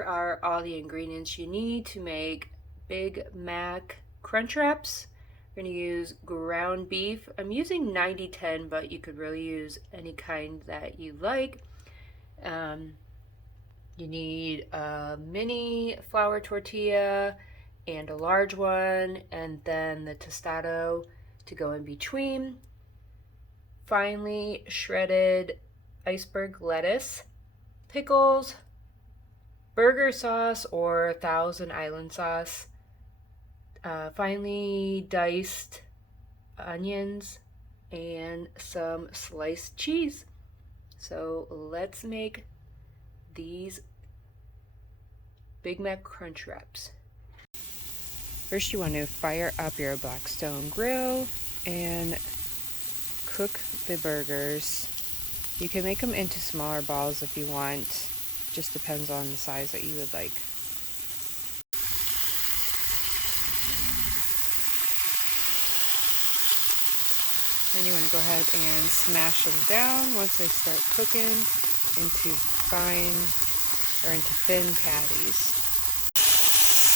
here are all the ingredients you need to make Big Mac Crunchwraps. We're going to use ground beef. I'm using 90-10, but you could really use any kind that you like. You need a mini flour tortilla and a large one, and then the tostado to go in between. Finely shredded iceberg lettuce, pickles, burger sauce or Thousand Island sauce, finely diced onions, and some sliced cheese. So let's make these Big Mac Crunchwraps. First, you want to fire up your Blackstone grill and cook the burgers. You can make them into smaller balls if you want. Just depends on the size that you would like. Then you want to go ahead and smash them down once they start cooking into thin patties.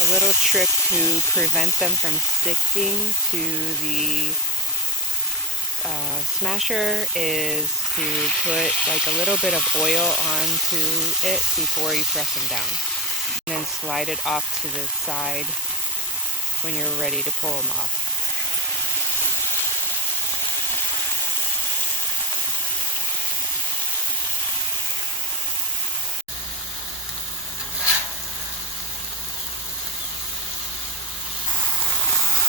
A little trick to prevent them from sticking to the smasher is to put like a little bit of oil onto it before you press them down. And then slide it off to the side when you're ready to pull them off.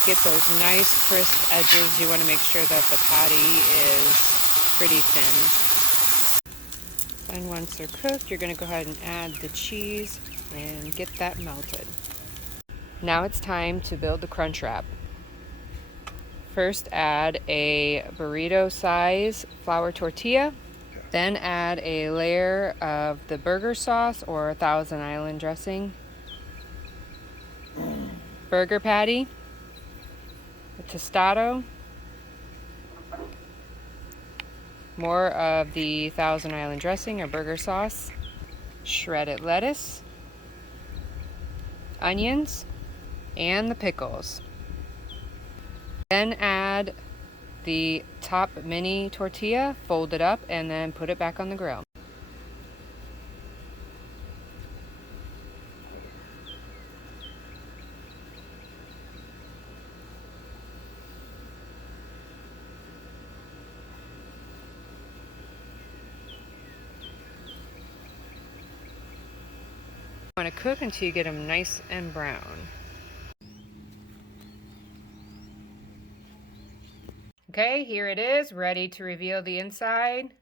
Get those nice crisp edges. You want to make sure that the patty is pretty thin. And once they're cooked, you're going to go ahead and add the cheese and get that melted. Now it's time to build the crunch wrap. First, add a burrito size flour tortilla. Then add a layer of the burger sauce or Thousand Island dressing, burger patty, the tostado, more of the Thousand Island dressing or burger sauce, shredded lettuce, onions, and the pickles. Then add the top mini tortilla, fold it up, and then put it back on the grill. You want to cook until you get them nice and brown. Okay, here it is, ready to reveal the inside.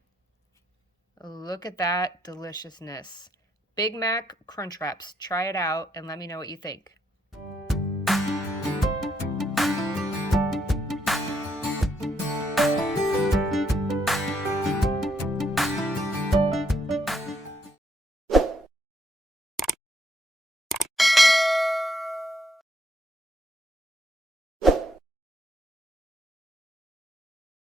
Look at that deliciousness. Big Mac Crunchwraps. Try it out and let me know what you think.